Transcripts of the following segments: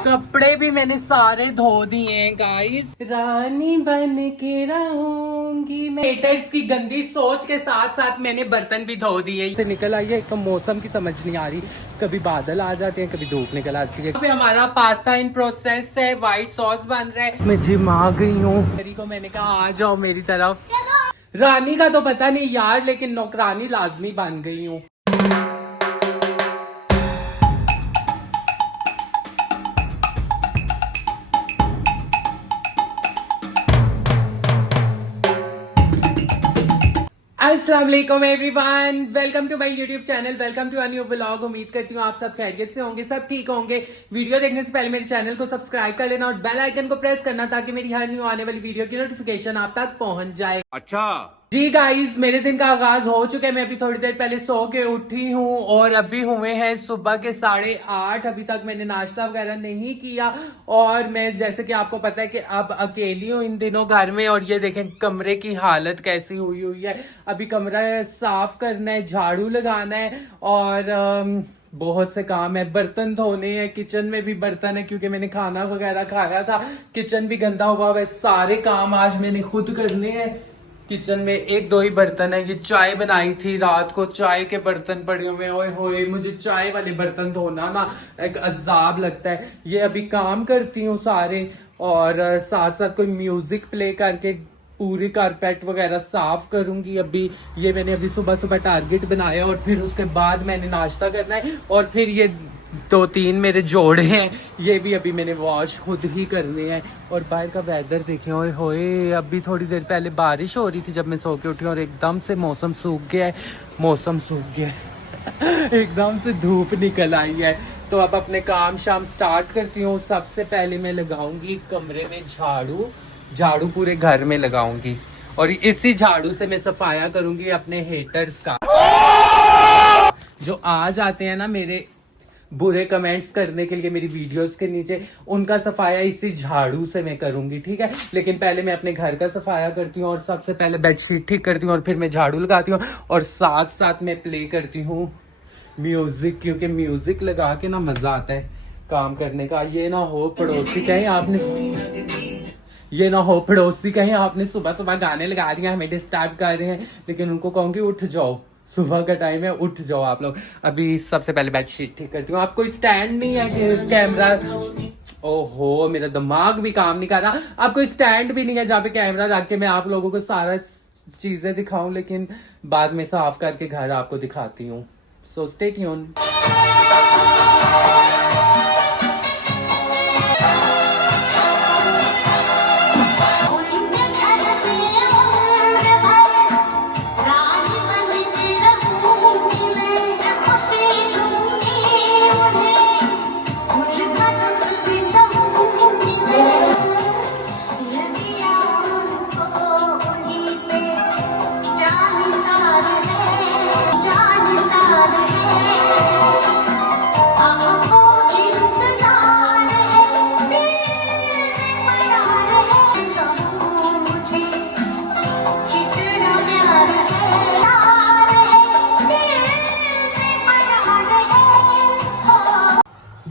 कपड़े भी मैंने सारे धो दिए हैं गाइस। रानी बन के रहूंगी मैं। हेटर्स की गंदी सोच के साथ साथ मैंने बर्तन भी धो दिए। से निकल आई है, एक तो मौसम की समझ नहीं आ रही, कभी बादल आ जाते हैं, कभी धूप निकल आती है। अभी हमारा पास्ता इन प्रोसेस है, व्हाइट सॉस बन रहा है। मैं जिम आ गई हूँ। मेरी को मैंने कहा आ जाओ मेरी तरफ। रानी का तो पता नहीं यार, लेकिन नौकरानी लाजमी बन गई हूँ। अस्सलाम वालेकुम everyone, welcome to my YouTube channel, welcome to a new vlog. उम्मीद करती हूँ आप सब खैरियत से होंगे, सब ठीक होंगे। वीडियो देखने से पहले मेरे चैनल को सब्सक्राइब कर लेना और बेल आइकन को प्रेस करना ताकि मेरी हर न्यू आने वाली वीडियो की नोटिफिकेशन आप तक पहुंच जाए। अच्छा जी गाइस, मेरे दिन का आगाज हो चुका है। मैं अभी थोड़ी देर पहले सो के उठी हूँ और अभी हुए हैं सुबह के 8:30। अभी तक मैंने नाश्ता वगैरह नहीं किया और मैं, जैसे कि आपको पता है कि अब अकेली हूँ इन दिनों घर में। और ये देखें कमरे की हालत कैसी हुई हुई है। अभी कमरा साफ करना है, झाड़ू लगाना है और बहुत से काम है। बर्तन धोने हैं, किचन में भी बर्तन है क्योंकि मैंने खाना वगैरह खाया था। किचन भी गंदा हुआ है। सारे काम आज मैंने खुद करने हैं। किचन में एक दो ही बर्तन है। ये चाय बनाई थी रात को, चाय के बर्तन पड़े हुए हैं। ओए होए, मुझे चाय वाले बर्तन धोना ना एक अजाब लगता है। ये अभी काम करती हूँ सारे और साथ साथ कोई म्यूजिक प्ले करके पूरी कारपेट वगैरह साफ करूंगी। अभी ये मैंने अभी सुबह सुबह टारगेट बनाया और फिर उसके बाद मैंने नाश्ता करना है। और फिर ये 2-3 मेरे जोड़े हैं, ये भी अभी मैंने वॉश खुद ही करने हैं। और बाहर का वेदर देखें, ओए होए, अभी थोड़ी देर पहले बारिश हो रही थी जब मैं सो के उठी और एकदम से मौसम सूख गया है। मौसम सूख गया है एकदम से धूप निकल आई है। तो अब अपने काम शाम स्टार्ट करती हूँ। सबसे पहले मैं लगाऊंगी कमरे में झाड़ू। झाड़ू पूरे घर में लगाऊंगी और इसी झाड़ू से मैं सफाया करूंगी अपने हेटर्स का, जो आ जाते हैं ना मेरे बुरे कमेंट्स करने के लिए मेरी वीडियोस के नीचे। उनका सफाया इसी झाड़ू से मैं करूंगी, ठीक है। लेकिन पहले मैं अपने घर का सफाया करती हूँ और सबसे पहले बेडशीट ठीक करती हूँ और फिर मैं झाड़ू लगाती हूँ और साथ साथ मैं प्ले करती हूँ म्यूजिक, क्योंकि म्यूजिक लगा के ना मजा आता है काम करने का। ये ना हो पड़ोसी कहीं आपने सुबह सुबह गाने लगा दिए, हमें डिस्टर्ब कर रहे हैं। लेकिन उनको कहूंगी उठ जाओ, सुबह का टाइम है, उठ जाओ आप लोग। अभी सबसे पहले बेडशीट ठीक करती हूँ। आप कोई स्टैंड नहीं है कि कैमरा, ओहो मेरा दिमाग भी काम नहीं कर रहा। आप कोई स्टैंड भी नहीं है जहाँ पे कैमरा रख के मैं आप लोगों को सारा चीजें दिखाऊं, लेकिन बाद में साफ करके घर आपको दिखाती हूँ। So stay tuned.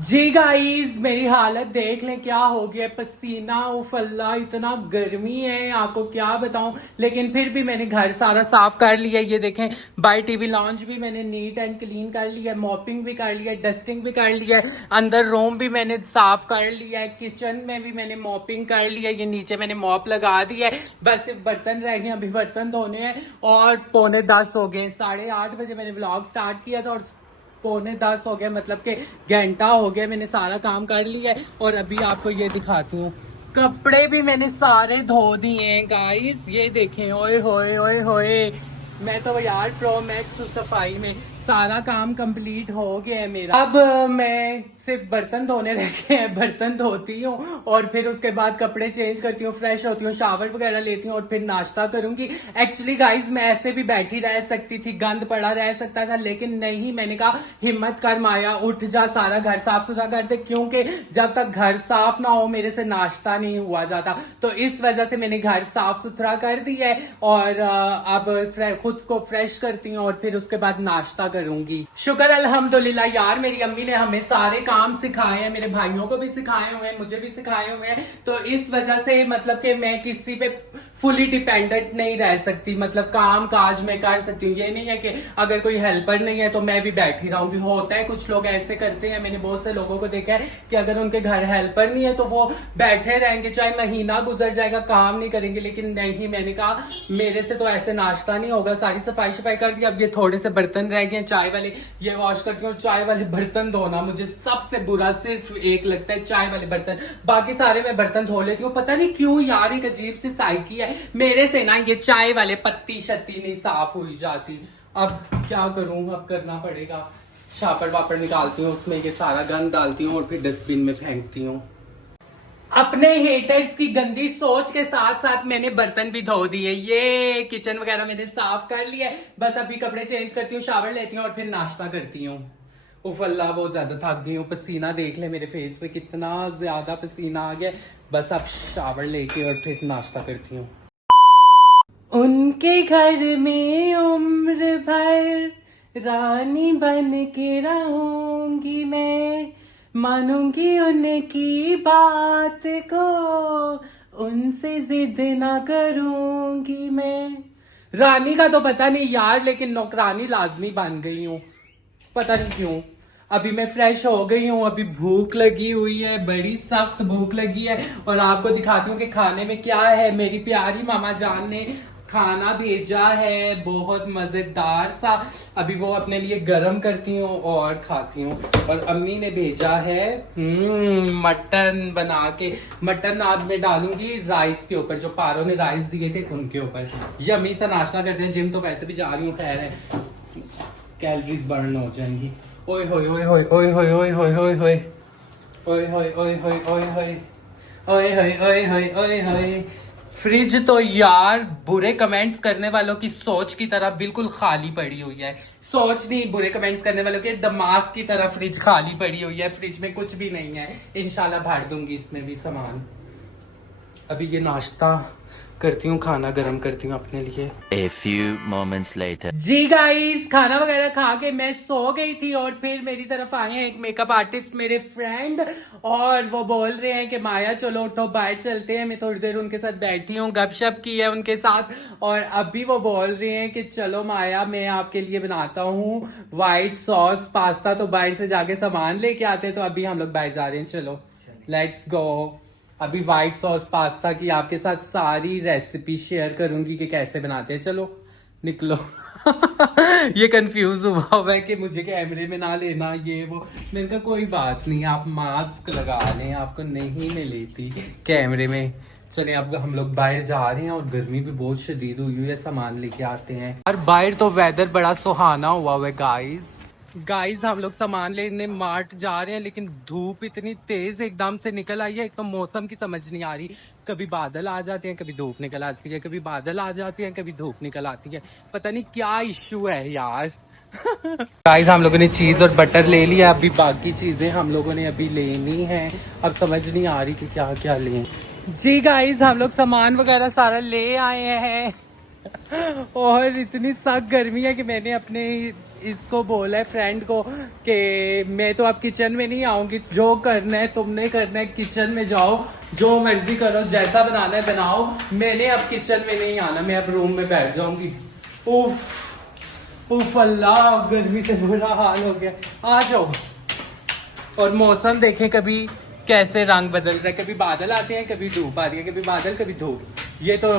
जी गाइस, मेरी हालत देख लें क्या हो गया। पसीना उफल्ला, इतना गर्मी है आपको क्या बताऊं। लेकिन फिर भी मैंने घर सारा साफ कर लिया। ये देखें बाय टीवी लॉन्च भी मैंने नीट एंड क्लीन कर लिया, मॉपिंग भी कर लिया, डस्टिंग भी कर लिया, अंदर रूम भी मैंने साफ कर लिया है, किचन में भी मैंने मॉपिंग कर लिया। ये नीचे मैंने मॉप लगा दिया है, बस सिर्फ बर्तन रह गए, अभी बर्तन धोने हैं। और 9:45 हो गए। 8:30 बजे मैंने व्लॉग स्टार्ट किया था और 9:45 हो गया, मतलब कि घंटा हो गया। मैंने सारा काम कर लिया है और अभी आपको ये दिखाती हूँ। कपड़े भी मैंने सारे धो दिए हैं गाइस, ये देखें। ओए होए ओए होए, मैं तो यार प्रो मैक्स सफाई में। सारा काम कंप्लीट हो गया है मेरा। अब मैं सिर्फ बर्तन धोने रह गए हैं, बर्तन धोती हूँ और फिर उसके बाद कपड़े चेंज करती हूँ, फ्रेश होती हूँ, शावर वगैरह लेती हूँ और फिर नाश्ता करूंगी। एक्चुअली गाइस मैं ऐसे भी बैठी रह सकती थी, गंद पड़ा रह सकता था, लेकिन नहीं, मैंने कहा हिम्मत कर माया, उठ जा, सारा घर साफ सुथरा कर दे, क्योंकि जब तक घर साफ ना हो मेरे से नाश्ता नहीं हुआ जाता। तो इस वजह से मैंने घर साफ सुथरा कर दिया है और अब खुद को फ्रेश करती हूँ और फिर उसके बाद नाश्ता करूंगी। शुक्र अल्हम्दुलिल्लाह यार, मेरी अम्मी ने हमें सारे काम सिखाए हैं, मेरे भाइयों को भी सिखाए हुए हैं, मुझे भी सिखाए हुए हैं। तो इस वजह से मतलब कि मैं किसी पे फुली डिपेंडेंट नहीं रह सकती, मतलब काम काज मैं कर सकती हूँ। ये नहीं है कि अगर कोई हेल्पर नहीं है तो मैं भी बैठी रहूंगी। होता है कुछ लोग ऐसे करते हैं, मैंने बहुत से लोगों को देखा है कि अगर उनके घर हेल्पर नहीं है तो वो बैठे रहेंगे, चाहे महीना गुजर जाएगा काम नहीं करेंगे। लेकिन नहीं, मैंने कहा मेरे से तो ऐसे नाश्ता नहीं होगा। सारी सफाई शफाई कर दी, अब ये थोड़े से बर्तन रह गए चाय वाले, ये वॉश करती हूँ। चाय वाले बर्तन धोना मुझे सबसे बुरा सिर्फ एक लगता है, चाय वाले बर्तन। बाकी सारे मैं बर्तन धो लेती हूँ। पता नहीं क्यों यार, एक अजीब सी साइकी है मेरे से ना, ये चाय वाले पत्ती शत्ती नहीं साफ हुई जाती। अब क्या करूं, अब करना पड़ेगा। शापर वापर निकालती हूँ, उसमें ये सारा गंद डालती हूँ और फिर डस्टबिन में फेंकती हूँ। अपने हेटर्स की गंदी सोच के साथ साथ मैंने बर्तन भी धो दिए, ये किचन वगैरह मैंने साफ कर लिया। बस अभी कपड़े चेंज करती हूँ, शावर लेती हूँ और फिर नाश्ता करती हूँ। उफ अल्लाह, बहुत ज्यादा थक गई हूँ। पसीना देख ले मेरे फेस पे, कितना ज्यादा पसीना आ गया। बस अब शावर लेके और फिर नाश्ता करती हूँ। उनके घर में उम्र भर रानी बन के रहूंगी मैं, मानूंगी उनकी बात को, उनसे जिद ना करूंगी मैं। रानी का तो पता नहीं यार, लेकिन नौकरानी लाजमी बन गई हूँ, पता नहीं क्यों। अभी मैं फ्रेश हो गई हूँ, अभी भूख लगी हुई है, बड़ी सख्त भूख लगी है। और आपको दिखाती हूँ कि खाने में क्या है। मेरी प्यारी मामा जान ने खाना भेजा है, बहुत मजेदार सा। अभी वो अपने लिए गरम करती हूँ और खाती हूँ। और अम्मी ने भेजा है मटन बना के। मटन आज मैं डालूंगी राइस के ऊपर, जो पारो ने राइस दिए थे उनके ऊपर। यम्मी सा नाश्ता करते हैं। जिम तो वैसे भी जा रही हूँ, खैर है, कैलोरीज बर्न हो जाएंगी। ओए होए ओए होए ओए होए ओए होए ओए होए ओए होए ओए होए ओए होए ओए होए ओए होए ओए होए। फ्रिज तो यार बुरे कमेंट्स करने वालों की सोच की तरह बिल्कुल खाली पड़ी हुई है। सोच नहीं, बुरे कमेंट्स करने वालों के दिमाग की तरह फ्रिज खाली पड़ी हुई है। फ्रिज में कुछ भी नहीं है, इंशाल्लाह भर दूंगी इसमें भी सामान। अभी ये नाश्ता करती हूँ, खाना गर्म करती हूँ अपने लिए। A few moments later. जी गाइस, खाना वगैरह खा के मैं सो गई थी और फिर मेरी तरफ आए हैं एक मेकअप आर्टिस्ट, मेरे फ्रेंड, और वो बोल रहे हैं कि माया चलो उठो बाहर चलते हैं। मैं थोड़ी देर उनके साथ बैठी हूँ, गपशप की है उनके साथ। और अभी वो बोल रहे हैं कि चलो माया, मैं आपके लिए बनाता हूँ व्हाइट सॉस पास्ता, तो बाहर से जाके सामान लेके आते हैं। तो अभी हम लोग बाहर जा रहे हैं, चलो लेट्स गो। अभी व्हाइट सॉस पास्ता की आपके साथ सारी रेसिपी शेयर करूंगी कि कैसे बनाते हैं। चलो निकलो। ये कंफ्यूज हुआ है कि मुझे कैमरे में ना लेना, ये वो। मैंने कहा कोई बात नहीं, आप मास्क लगा लें, आपको नहीं मैं लेती कैमरे में। चलिए अब हम लोग बाहर जा रहे हैं और गर्मी भी बहुत शदीद हुई है, सामान लेके आते हैं। और बाहर तो वेदर बड़ा सुहाना हुआ है गाइस हम लोग सामान लेने मार्ट जा रहे हैं, लेकिन धूप इतनी तेज एकदम से निकल आई है। एक तो मौसम की समझ नहीं आ रही, कभी बादल आ जाते हैं, कभी धूप निकल आती है, कभी बादल आ जाते हैं, कभी धूप निकल आती है। पता नहीं क्या इश्यू है यार। गाइस हम लोगों ने चीज और बटर ले लिया, अभी बाकी चीजें हम लोगों ने अभी लेनी है। अब समझ नहीं आ रही कि क्या क्या लें। जी गाइस हम लोग सामान वगैरह सारा ले आए हैं और इतनी सख्त गर्मी है कि मैंने अपने इसको बोला है फ्रेंड को कि मैं तो अब किचन में नहीं आऊंगी, जो करना है तुमने करना है, किचन में जाओ, जो मर्जी करो, जैसा बनाना है बनाओ, मैंने अब किचन में नहीं आना, मैं अब रूम में बैठ जाऊंगी। उफ अल्लाह, गर्मी से बुरा हाल हो गया। आ जाओ। और मौसम देखें कभी कैसे रंग बदल रहा है, कभी बादल आते हैं, कभी धूप आ रही है, कभी बादल कभी धूप। ये तो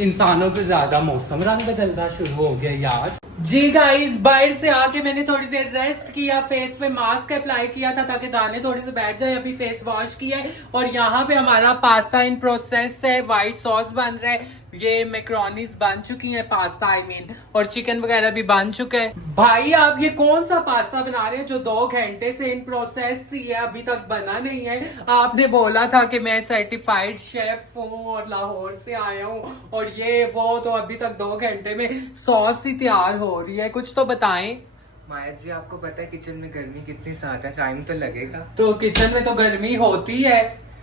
इंसानों से ज्यादा मौसम रंग बदलना शुरू हो गया यार। जी गाइस बाहर से आके मैंने थोड़ी देर रेस्ट किया, फेस पे मास्क अप्लाई किया था ताकि दाने थोड़े से बैठ जाए। अभी फेस वॉश किया है और यहाँ पे हमारा पास्ता इन प्रोसेस है, व्हाइट सॉस बन रहा है, ये मैक्रोनीज बन चुकी हैं, पास्ता आई मीन, और चिकन वगैरह भी बन चुका है। भाई आप ये कौन सा पास्ता बना रहे हैं जो 2 घंटे से इन प्रोसेस ही है, अभी तक बना नहीं है? आपने बोला था कि मैं सर्टिफाइड शेफ हूँ और लाहौर से आया हूँ और ये वो, तो अभी तक 2 घंटे में सॉस ही तैयार हो रही है। कुछ तो बताएं। माया जी आपको पता है किचन में गर्मी कितनी ज्यादा, टाइम तो लगेगा। तो किचन में तो गर्मी होती है,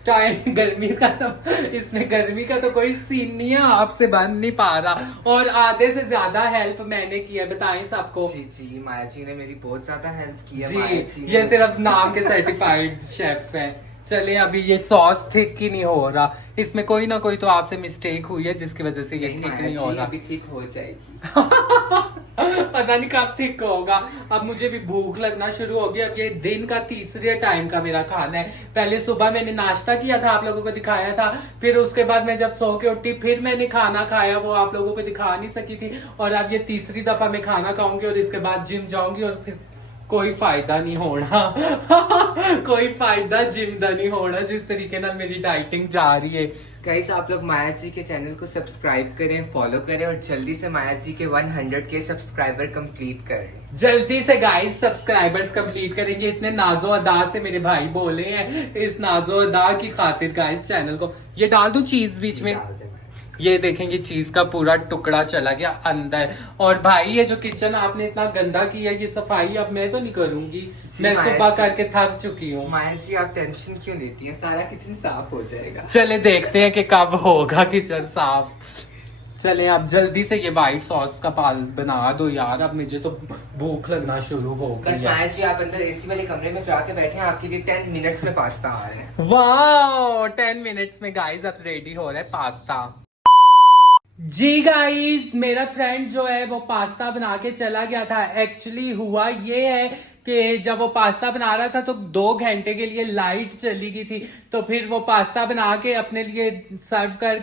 टाइम गर्मी का तो इसमें गर्मी का तो कोई सीन नहीं है, आपसे बन नहीं पा रहा। और आधे से ज्यादा हेल्प मैंने की है, बताएं सबको। जी जी, माया जी ने मेरी बहुत ज्यादा हेल्प की है। जी, माया जी ये सिर्फ नाम के सर्टिफाइड शेफ हैं। चलिए, अभी ये सॉस थिक ही नहीं हो रहा, इसमें कोई ना कोई तो आपसे मिस्टेक हुई है जिसकी वजह से ये थिक नहीं हो रहा। अभी ठीक हो जाएगी। पता नहीं कब थिक होगा। अब मुझे भी भूख लगना शुरू हो गई। अब ये दिन का तीसरे टाइम का मेरा खाना है। पहले सुबह मैंने नाश्ता किया था, आप लोगों को दिखाया था। फिर उसके बाद मैं जब सो के उठी फिर मैंने खाना खाया, वो आप लोगों को दिखा नहीं सकी थी। और अब ये तीसरी दफा मैं खाना खाऊंगी और इसके बाद जिम जाऊंगी और फिर कोई फायदा नहीं होना। कोई फायदा जिम दा नहीं होना जिस तरीके नाल मेरी डाइटिंग जा रही है। गाइस, आप लोग माया जी के चैनल को सब्सक्राइब करें, फॉलो करें और जल्दी से माया जी के 100 के सब्सक्राइबर कंप्लीट करें। जल्दी से गाइस सब्सक्राइबर्स कंप्लीट करेंगे, इतने नाजो अदा से मेरे भाई बोले हैं। इस नाजो अदा की खातिर गाइस चैनल को ये डाल दूं चीज बीच में। डाल दें। ये देखेंगे चीज का पूरा टुकड़ा चला गया अंदर। और भाई ये जो किचन आपने इतना गंदा किया, ये सफाई अब मैं तो नहीं करूंगी। मैं माया सुबह जी। करके थक चुकी हूँ। माया जी, आप टेंशन क्यों लेती हैं? सारा किचन साफ हो जाएगा। चले देखते हैं कि कब होगा किचन साफ। चले अब जल्दी से ये व्हाइट सॉस का पाल बना दो यार, अब मुझे तो भूख लगना शुरू हो बस गई है। माया जी, आप अंदर एसी वाले कमरे में जाके बैठे हैं, आपके लिए 10 मिनट्स में पास्ता आ रहे हैं। वाह, 10 मिनट्स में गाइस अब रेडी हो रहा है पास्ता। जी गाइस, मेरा फ्रेंड जो है वो पास्ता बना के चला गया था। एक्चुअली हुआ ये है कि जब वो पास्ता बना रहा था तो 2 घंटे के लिए लाइट चली गई थी। तो फिर वो पास्ता बना के अपने लिए सर्व कर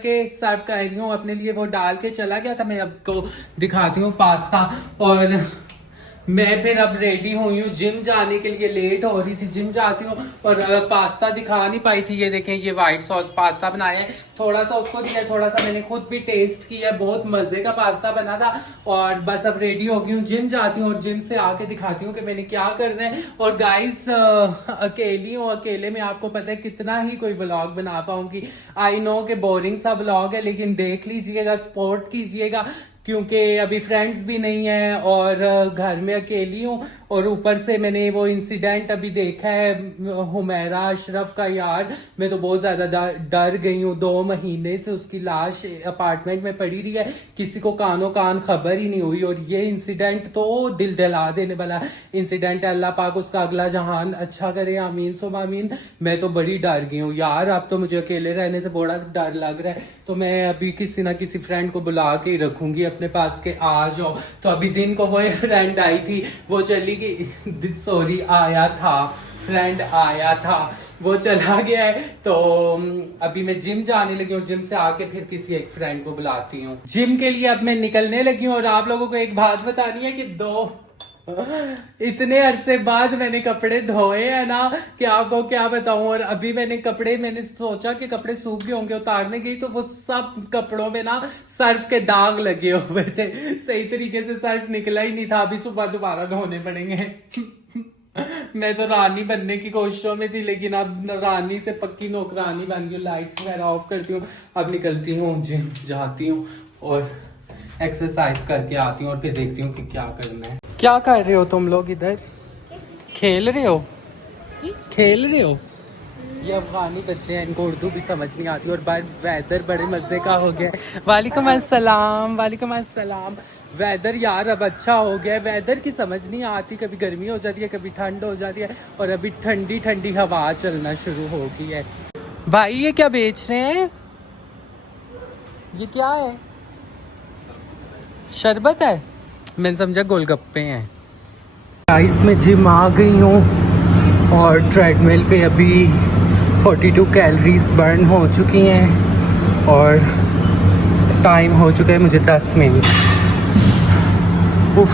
रही हूँ, अपने लिए वो डाल के चला गया था। मैं आपको दिखाती हूँ पास्ता। और मैं फिर अब रेडी हुई हूँ जिम जाने के लिए, लेट हो रही थी, जिम जाती हूँ। और पास्ता दिखा नहीं पाई थी। ये देखें, ये व्हाइट सॉस पास्ता बनाया है। थोड़ा सा उसको दिया, थोड़ा सा मैंने खुद भी टेस्ट किया, बहुत मजे का पास्ता बना था। और बस अब रेडी हो गई हूँ, जिम जाती हूँ और जिम से आके दिखाती हूँ कि मैंने क्या करना है। और गाइस अकेली हूँ, अकेले में आपको पता है कितना ही कोई व्लॉग बना पाऊंगी। आई नो कि बोरिंग सा व्लॉग है, लेकिन देख लीजिएगा, सपोर्ट कीजिएगा, क्योंकि अभी फ्रेंड्स भी नहीं है और घर में अकेली हूँ। और ऊपर से मैंने वो इंसिडेंट अभी देखा है हुमैरा अशरफ का। यार मैं तो बहुत ज्यादा डर गई हूँ। 2 महीने से उसकी लाश अपार्टमेंट में पड़ी रही है, किसी को कानो कान खबर ही नहीं हुई। और ये इंसिडेंट तो दिल दहला देने वाला इंसिडेंट है। अल्लाह पाक उसका अगला जहान अच्छा करे, आमीन सुम आमीन। मैं तो बड़ी डर गई हूँ यार, अब तो मुझे अकेले रहने से बड़ा डर लग रहा है। तो मैं अभी किसी ना किसी फ्रेंड को बुला के ही रखूंगी अपने पास के आ जाओ। तो अभी दिन को वो फ्रेंड आई थी, वो चली गई, सॉरी फ्रेंड आया था, वो चला गया है। तो अभी मैं जिम जाने लगी हूँ, जिम से आके फिर किसी एक फ्रेंड को बुलाती हूँ जिम के लिए। अब मैं निकलने लगी हूँ। और आप लोगों को एक बात बतानी है कि इतने अरसे बाद मैंने कपड़े धोए हैं ना कि आपको क्या बताऊं। और अभी मैंने सोचा कि कपड़े सूख गए होंगे, उतारने गई तो वो सब कपड़ों में ना सर्फ के दाग लगे हुए थे। सही तरीके से सर्फ निकला ही नहीं था। अभी सुबह दोबारा धोने पड़ेंगे। मैं तो रानी बनने की कोशिशों में थी, लेकिन अब रानी से पक्की नौकरानी बन गई। लाइट्स वगैरह ऑफ करती हूँ, अब निकलती हूँ, जिम जाती हूँ और एक्सरसाइज करके आती हूँ और फिर देखती हूँ कि क्या करना है। क्या कर रहे हो तुम लोग इधर? खेल रहे हो? खेल रहे हो? ये अफगानी बच्चे हैं, इनको उर्दू भी समझ नहीं आती। और वेदर बड़े मजे का हो गया है। वालेकुम अस्सलाम, वालेकुम अस्सलाम। वेदर यार अब अच्छा हो गया है। वेदर की समझ नहीं आती, कभी गर्मी हो जाती है, कभी ठंड हो जाती है। और अभी ठंडी ठंडी हवा चलना शुरू हो गई है। भाई ये क्या बेच रहे हैं? ये क्या है? शरबत है? मैंने समझा गोलगप्पे हैं। गाइस मैं जिम आ गई हूँ और ट्रेडमिल पे अभी 42 कैलोरीज बर्न हो चुकी हैं और टाइम हो चुका है मुझे 10 मिनट। उफ,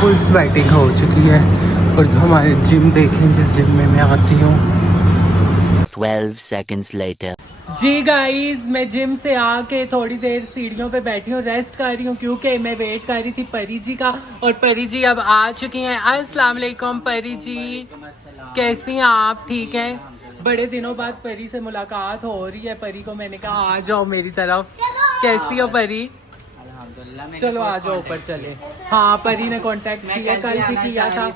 फुल स्वेटिंग हो चुकी है। और हमारे जिम देखें, जिस जिम में मैं आती हूँ। 12 seconds later. जी गाइस, मैं जिम से आके थोड़ी देर सीढ़ियों पे बैठी हूँ, रेस्ट कर रही हूँ, क्योंकि मैं वेट कर रही थी परी जी का। और परी जी अब आ चुकी हैं। अस्सलाम वालेकुम परी जी, कैसी हैं आप? ठीक हैं? बड़े दिनों बाद परी से मुलाकात हो रही है। परी को मैंने कहा आ जाओ मेरी तरफ। कैसी हो परी? चलो आ जाओ ऊपर चले। हाँ, परी ने कांटेक्ट किया, कल भी किया था।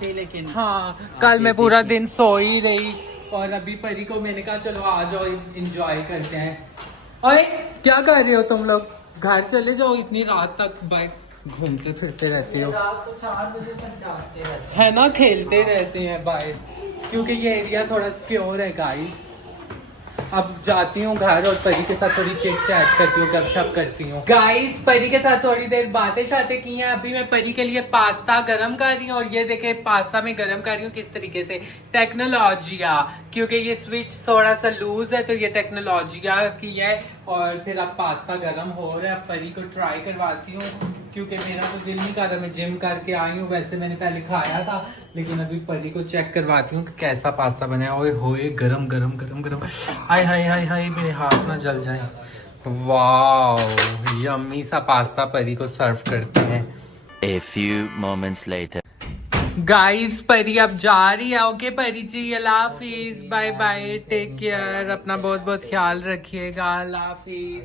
हाँ, कल मैं पूरा दिन सो ही रही और अभी परी को मैंने कहा चलो आ जाओ एंजॉय करते हैं। अरे क्या कर रहे हो तुम लोग? घर चले जाओ, इतनी रात तक बाइक घूमते फिरते रहते हो। रात को 4 बजे तक जागते रहते हैं। है ना, खेलते रहते हैं बाहर, क्योंकि ये एरिया थोड़ा सिक्योर है गाइस। अब जाती हूँ घर और परी के साथ थोड़ी चिट चैट करती हूँ, गपशप करती हूँ। गाइस परी के साथ थोड़ी देर बातें शातें की हैं। अभी मैं परी के लिए पास्ता गरम कर रही हूँ और ये देखे पास्ता में गरम कर रही हूँ किस तरीके से, टेक्नोलॉजिया, क्योंकि ये स्विच थोड़ा सा लूज है तो ये टेक्नोलॉजिया की है। और फिर अब पास्ता गरम हो रहा है, अब परी को ट्राई करवाती हूँ क्योंकि मेरा तो दिल नहीं कर रहा। मैं जिम करके आई हूँ, वैसे मैंने पहले खाया था, लेकिन अभी परी को चेक करवाती हूँ कि कैसा पास्ता बना है। ओए होए गरम गरम गरम गरम, हाय हाय हाय हाय, मेरे हाथ ना जल जाए। वाह यम्मी सा पास्ता परी को सर्व करते हैं। A few moments later. Guys परी अब जा रही है। ओके परी जी, अल्लाह हाफिज, बाय बाय, टेक केयर, अपना बहुत बहुत ख्याल रखिएगा, अल्लाह हाफिज,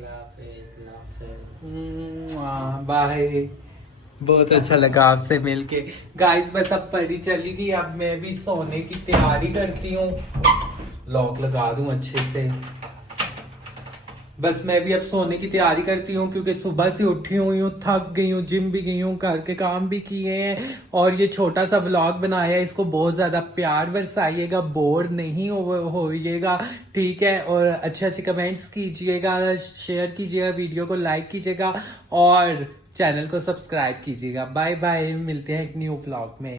बाय। बहुत अच्छा लगा आपसे मिलके गाइस। बस अब परी चली गई, अब मैं भी सोने की तैयारी करती हूँ। लॉक लगा दूं अच्छे से। बस मैं भी अब सोने की तैयारी करती हूँ क्योंकि सुबह से उठी हुई हूँ, थक गई हूँ, जिम भी गई हूँ, घर के काम भी किए हैं और ये छोटा सा व्लॉग बनाया है। इसको बहुत ज्यादा प्यार बरसाइएगा, बोर नहीं होइएगा, ठीक है। और अच्छे अच्छे कमेंट्स कीजिएगा, शेयर कीजिएगा, वीडियो को लाइक कीजिएगा और चैनल को सब्सक्राइब कीजिएगा। बाय बाय, मिलते हैं एक न्यू व्लॉग में।